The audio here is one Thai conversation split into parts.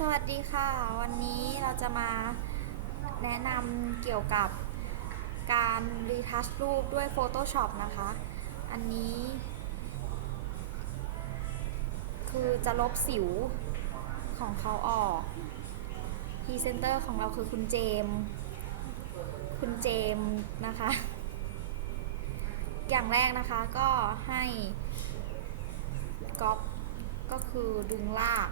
สวัสดีค่ะ วันนี้เราจะมาแนะนำเกี่ยวกับการรีทัชรูปด้วย Photoshop นะคะ อันนี้ คือจะลบสิวของเขาออกพรีเซนเตอร์ของเราคือคุณเจม คุณเจมนะคะ อย่างแรกนะคะก็ให้ก๊อปก็คือดึงลาก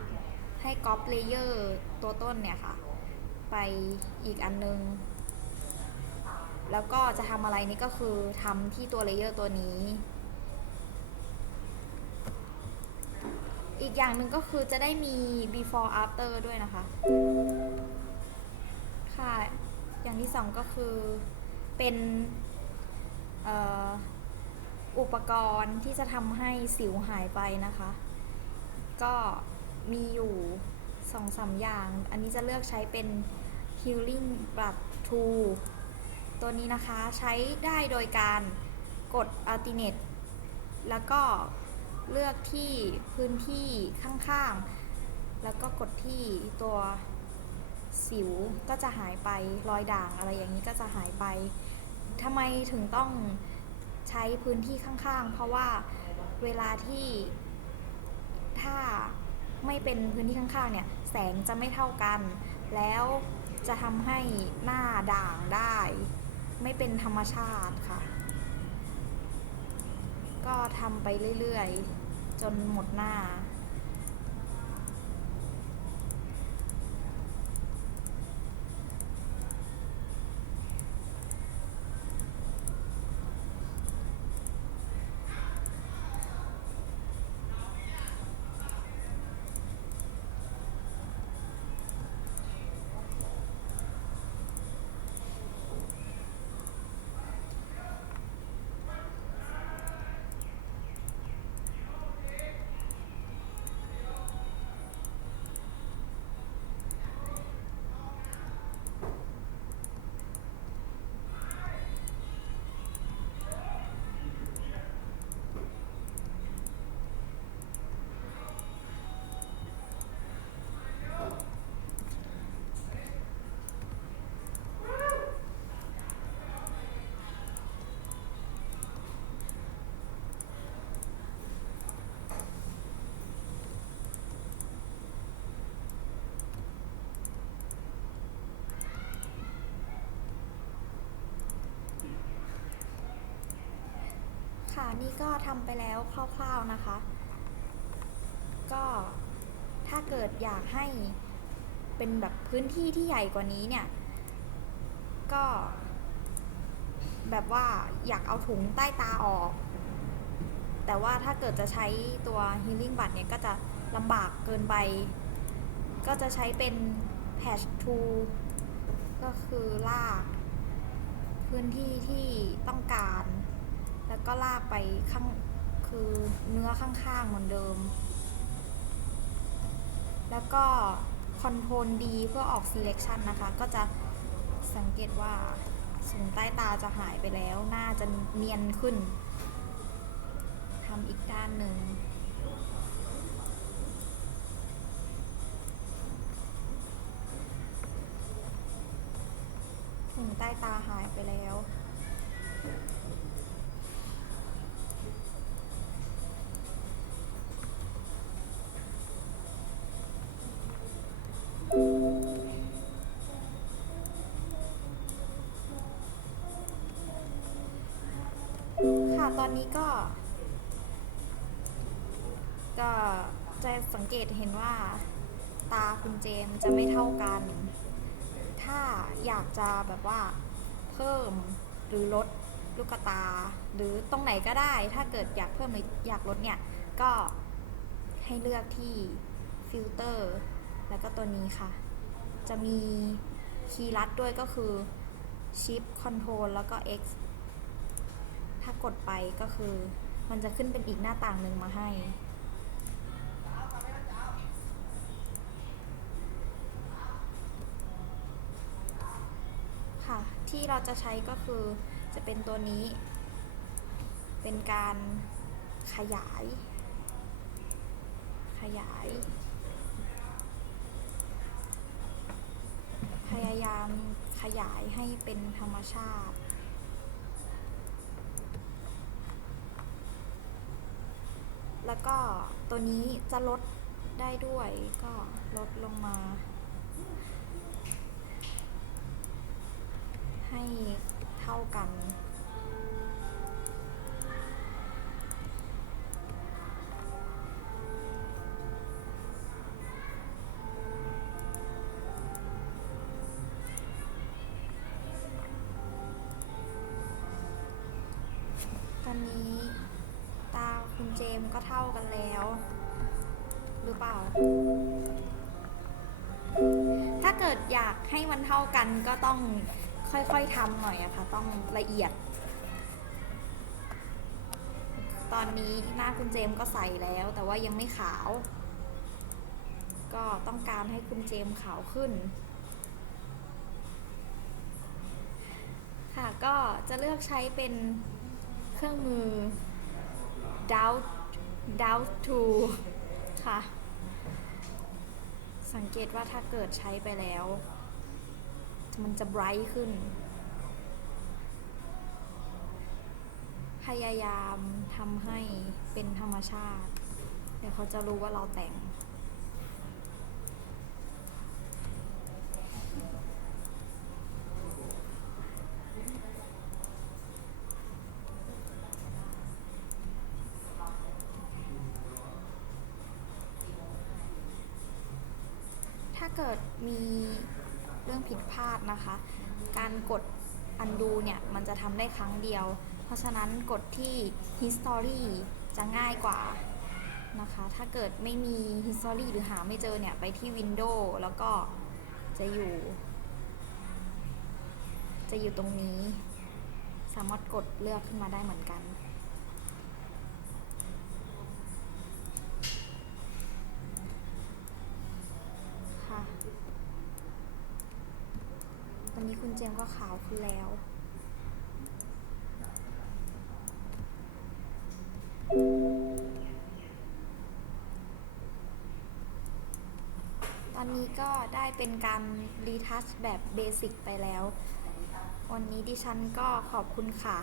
ให้ก๊อปเลเยอร์ตัวต้นเนี่ยค่ะ ไปอีกอันนึง แล้วก็จะทำอะไรนี่ก็คือทำที่ตัวเลเยอร์ตัวนี้ อีกอย่างหนึ่งก็คือจะได้มี before after ด้วยนะคะ ค่ะ อย่างที่สองก็คือเป็นออุปกรณ์ที่จะทำให้สิวหายไปนะคะ ก็ มีอยู่สองสามอย่าง อันนี้จะเลือกใช้เป็น Healing Blood Tool ตัวนี้นะคะใช้ได้โดยการกด Alternate แล้วก็เลือกที่พื้นที่ข้างๆ แล้วก็กดที่ตัวสิวก็จะหายไปรอยด่างอะไรอย่างนี้ก็จะหายไปทำไมถึงต้องใช้พื้นที่ข้างๆ เพราะว่าเวลาที่ถ้า ไม่เป็นพื้นที่ข้างๆเนี่ยแสงจะไม่เท่ากัน แล้วจะทำให้หน้าด่างได้ ไม่เป็นธรรมชาติค่ะ ก็ทำไปเรื่อยๆ จนหมดหน้า ค่ะนี่ก็ทำไปแล้วคร่าวๆนะคะ ก็ถ้าเกิดอยากให้เป็นแบบพื้นที่ที่ใหญ่กว่านี้เนี่ย ก็ แบบว่าอยากเอาถุงใต้ตาออก แต่ว่าถ้าเกิดจะใช้ตัว healing bud เนี่ยก็จะลำบากเกินไป ก็จะใช้เป็น patch t o ก็คือลาก พื้นที่ที่ต้องการ แล้วก็ลากไปข้างคือเนื้อข้างๆเหมือนเดิม แล้วก็คอนโทรลดีเพื่อออก selection นะคะ ก็จะสังเกตว่าสูงใต้ตาจะหายไปแล้ว หน้าจะเนียนขึ้นทำอีกด้านหนึ่งถุงใต้ตาหายไปแล้ว ตอนนี้ก็ ก็จะสังเกตเห็นว่า ตาคุณเจมจะไม่เท่ากัน ถ้าอยากจะแบบว่าเพิ่มหรือลดลูกตา หรือตรงไหนก็ได้ ถ้าเกิดอยากเพิ่มหรืออยากลดเนี่ย ก็ให้เลือกที่ฟิลเตอร์แล้วก็ตัวนี้ค่ะ จะมีคีย์ลัดด้วยก็คือ Shift Control แล้วก็ X ถ้ากดไปก็คือมันจะขึ้นเป็นอีกหน้าต่างหนึ่งมาให้ ค่ะ ที่เราจะใช้ก็คือจะเป็นตัวนี้ เป็นการขยาย ขยายายามขยายให้เป็นธรรมชาติ แล้วก็ตัวนี้จะลดได้ด้วยก็ลดลงมา ให้เท่ากัน ตอนนี้ เจมก็เท่ากันแล้ว หรือเปล่า ถ้าเกิดอยากให้มันเท่ากันก็ต้องค่อยๆทำหน่อยอะค่ะ ต้องละเอียด ตอนนี้หน้าคุณเจมก็ใส่แล้ว แต่ว่ายังไม่ขาว ก็ต้องการให้คุณเจมขาวขึ้นค่ะก็จะเลือกใช้เป็นเครื่องมือ doubt doubt to ค่ะ สังเกตว่าถ้าเกิดใช้ไปแล้ว มันจะ bright ขึ้น พยายามทำให้เป็นธรรมชาติ เดี๋ยวเขาจะรู้ว่าเราแต่ง เกิดมีเรื่องผิดพลาดนะคะ การกด undo เนี่ย มันจะทำได้ครั้งเดียว เพราะฉะนั้นกดที่ history จะง่ายกว่านะคะ ถ้าเกิดไม่มี history หรือหาไม่เจอเนี่ย ไปที่ window แล้วก็จะอยู่ จะอยู่ตรงนี้ สามารถกดเลือกขึ้นมาได้เหมือนกัน ค่ะ ตอ นนี้คุณเจมก็ขาวขึ้นแล้ว ตอนนี้ก็ได้เป็นการรีทัชแบบเบสิกไปแล้ว วันนี้ดิฉันก็ขอบคุณค่ะ